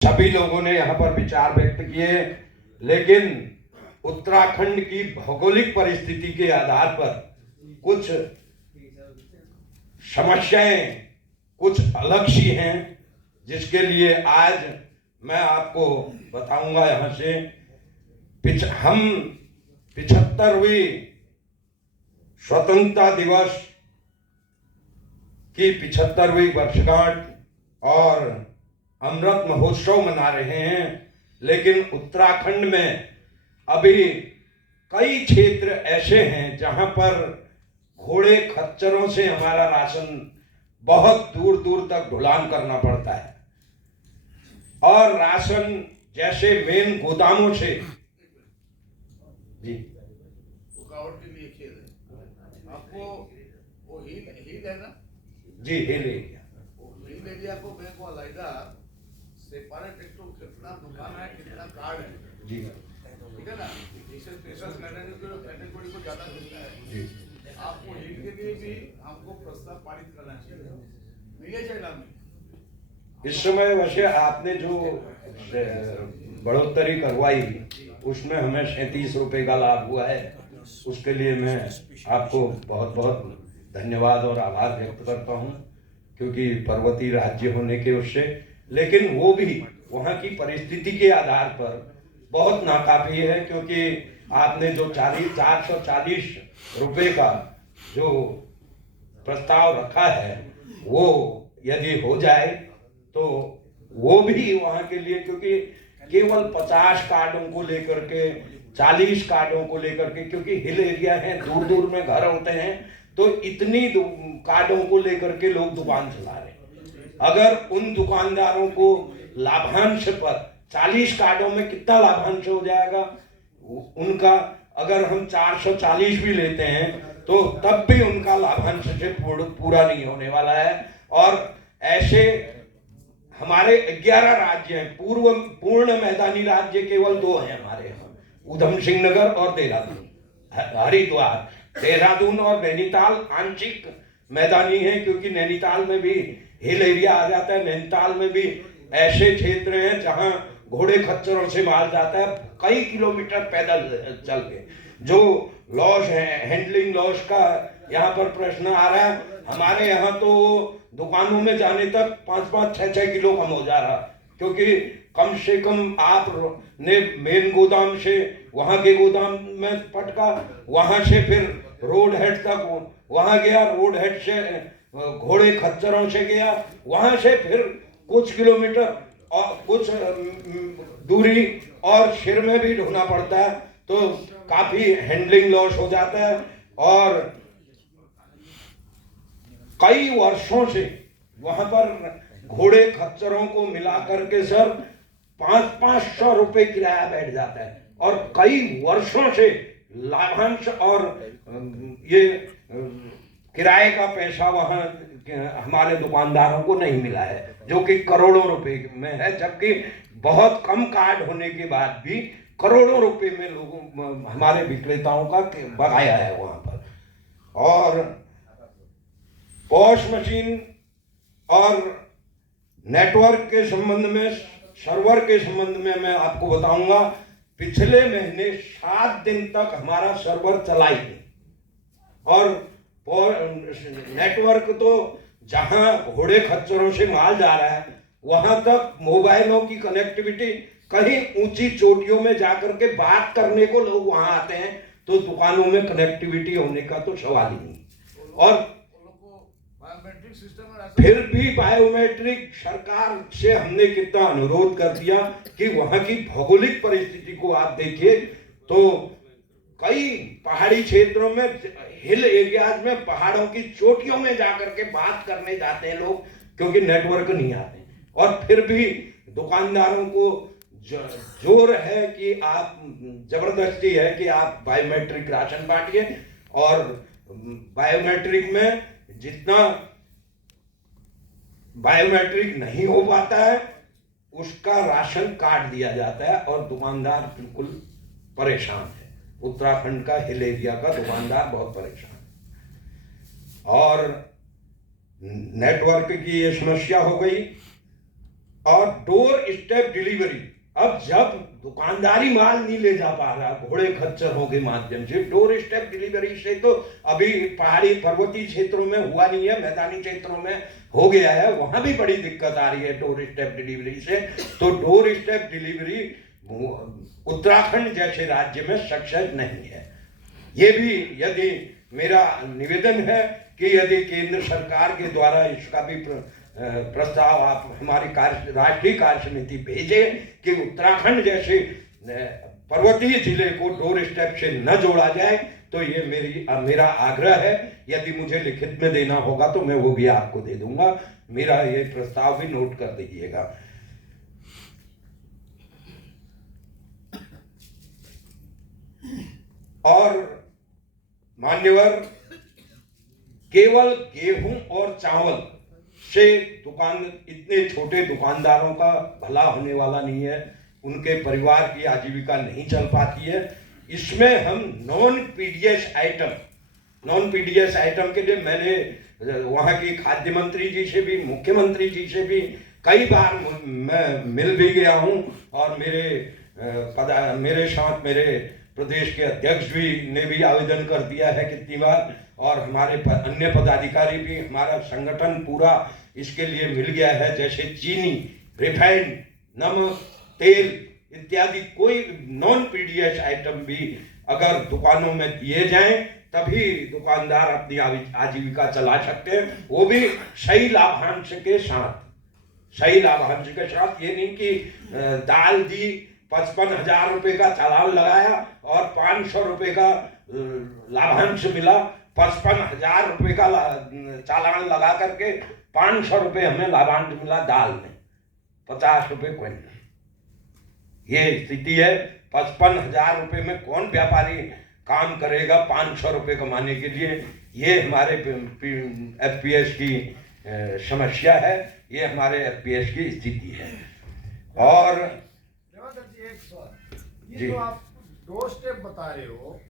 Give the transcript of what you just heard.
सभी लोगों ने यहाँ पर विचार व्यक्त किए, लेकिन उत्तराखंड की भौगोलिक परिस्थिति के आधार पर कुछ समस्याएं कुछ अलग सी हैं, जिसके लिए आज मैं आपको बताऊंगा। यहाँ से हम 75वीं स्वतंत्रता दिवस की 75वीं वर्षगांठ और अमृत महोत्सव मना रहे हैं, लेकिन उत्तराखंड में अभी कई क्षेत्र ऐसे हैं जहां पर घोड़े खच्चरों से हमारा राशन बहुत दूर दूर तक ढुलान करना पड़ता है, और राशन जैसे मेन गोदामों से जी रुकावट के लिए खेल है। आपको वो हिल है ना जी हिल एरिया, हिल एरिया को मैं को अलग सेपरेट एक तो कितना दुकान है, कितना कार्ड है जी ठीक है ना, जैसे स्पेशल कैटेगरी को ज्यादा मिलता है जी। आपको हिल के लिए भी हमको प्रस्ताव पारित करना चाहिए, मिले चाहिए में। इस समय वैसे आपने जो बढ़ोतरी करवाई उसमें हमें 37 रुपए का लाभ हुआ है, उसके लिए मैं आपको बहुत बहुत धन्यवाद और आभार व्यक्त करता हूं, क्योंकि पर्वतीय राज्य होने के उससे, लेकिन वो भी वहाँ की परिस्थिति के आधार पर बहुत नाकाफी है, क्योंकि आपने जो 440 रुपए का जो प्रस्ताव रखा है वो यदि हो जाए तो वो भी वहाँ के लिए, क्योंकि केवल 50 कार्डों को लेकर के 40 कार्डों को लेकर के, क्योंकि हिल एरिया है, दूर दूर में घर होते हैं, तो इतनी कार्डों को लेकर के लोग दुकान चला रहे हैं। अगर उन दुकानदारों को लाभांश पर 40 कार्डों में कितना लाभांश हो जाएगा उनका, अगर हम 440 भी लेते हैं तो तब भी उनका लाभांश से पूरा नहीं होने वाला है। और ऐसे हमारे 11 राज्य हैं, पूर्ण मैदानी राज्य केवल 2 हैं हमारे यहाँ, ऊधम सिंह नगर और देहरादून। हरिद्वार, देहरादून और नैनीताल आंशिक मैदानी है, क्योंकि नैनीताल में भी हिल एरिया आ जाता है। नैनीताल में भी ऐसे क्षेत्र हैं जहां घोड़े खच्चरों से माल जाता है, कई किलोमीटर पैदल चल के। जो लॉस है, हैंडलिंग लॉस का यहाँ पर प्रश्न आ रहा है, हमारे यहाँ तो दुकानों में जाने तक 5-5, 6-6 किलो कम हो जा रहा, क्योंकि कम से कम आप ने मेन गोदाम से वहां के गोदाम में पटका, वहां से फिर रोड हेड तक वहां गया, रोड हेड से घोड़े खच्चरों से गया, वहां से फिर कुछ किलोमीटर और कुछ दूरी और सिर में भी ढोना पड़ता है, तो काफी हैंडलिंग लॉस हो जाता है। और कई वर्षों से वहां पर घोड़े खच्चरों को मिला करके सर 500-500 रुपए किराया बैठ जाता है, और कई वर्षों से लाभांश और ये किराए का पैसा वहां हमारे दुकानदारों को नहीं मिला है, जो कि करोड़ों रुपए में है, जबकि बहुत कम कार्ड होने के बाद भी करोड़ों रुपए में लोगों हमारे विक्रेताओं का बकाया है वहां पर। और पॉश मशीन और नेटवर्क के संबंध में, सर्वर के संबंध में मैं आपको बताऊंगा, पिछले महीने 7 दिन तक हमारा सर्वर चला ही नहीं, और नेटवर्क तो जहां घोड़े खच्चरों से माल जा रहा है वहां तक मोबाइलों की कनेक्टिविटी, कहीं ऊंची चोटियों में जाकर के बात करने को लोग वहां आते हैं, तो दुकानों में कनेक्टिविटी होने का तो सवाल ही नहीं। और फिर भी बायोमेट्रिक सरकार से हमने कितना अनुरोध कर दिया कि वहां की भौगोलिक परिस्थिति को आप देखिए, तो कई पहाड़ी क्षेत्रों में, हिल एरियाज में, पहाड़ों की चोटियों में जाकर के बात करने जाते हैं लोग, क्योंकि नेटवर्क नहीं आते, और फिर भी दुकानदारों को जोर है कि आप, जबरदस्ती है कि आप बायोमेट्रिक राशन बांटिए, और बायोमेट्रिक में जितना बायोमेट्रिक नहीं हो पाता है उसका राशन काट दिया जाता है, और दुकानदार बिल्कुल परेशान है। उत्तराखंड का हिल एरिया का दुकानदार बहुत परेशान है। और नेटवर्क की ये समस्या हो गई, और डोर स्टेप डिलीवरी, अब जब दुकानदारी माल नहीं ले जा पा रहा घोड़े खच्चरों के माध्यम से, डोर स्टेप डिलीवरी से तो अभी पहाड़ी पर्वतीय क्षेत्रों में हुआ नहीं है, मैदानी क्षेत्रों में हो गया है, वहां भी बड़ी दिक्कत आ रही है डोर स्टेप डिलीवरी से। तो डोर स्टेप डिलीवरी उत्तराखंड जैसे राज्य में सक्सेस नहीं है। ये भी यदि मेरा निवेदन है कि यदि केंद्र सरकार के द्वारा इसका भी प्रस्ताव आप हमारी राष्ट्रीय कार्य समिति भेजे कि उत्तराखंड जैसे पर्वतीय जिले को डोर स्टेप से न जोड़ा जाए, तो ये मेरा आग्रह है। यदि मुझे लिखित में देना होगा तो मैं वो भी आपको दे दूंगा। मेरा ये प्रस्ताव भी नोट कर दीजिएगा। और मान्यवर, केवल गेहूं और चावल से इतने छोटे दुकानदारों का भला होने वाला नहीं है, उनके परिवार की आजीविका नहीं चल पाती है। इसमें हम नॉन पीडीएस आइटम के लिए मैंने वहाँ की खाद्य मंत्री जी से भी, मुख्यमंत्री जी से भी कई बार मैं मिल भी गया हूँ, और मेरे साथ मेरे प्रदेश के अध्यक्ष ने भी आवेदन कर दिया है कितनी बार, और हमारे अन्य पदाधिकारी भी, हमारा संगठन पूरा इसके लिए मिल गया है। जैसे चीनी, रिफाइंड, नमक, तेल इत्यादि कोई नॉन पीडीएस आइटम भी अगर दुकानों में दिए जाएं तभी दुकानदार अपनी आजीविका चला सकते हैं, वो भी सही लाभांश के साथ। ये नहीं कि दाल दी, 55,000 रुपए का चालान लगाया और 500 रुपए का लाभांश मिला। 55,000 रुपए का चालान लगा करके 500 रुपए हमें लाभांश मिला दाल में, 50 रुपए क्विंटल। ये स्थिति है। 55,000 रुपए में कौन व्यापारी काम करेगा 500 रुपए कमाने के लिए? ये हमारे एफपीएस की समस्या है, ये हमारे एफपीएस की स्थिति है। और एक सवाल, ये जो आप डोर स्टेप बता रहे हो,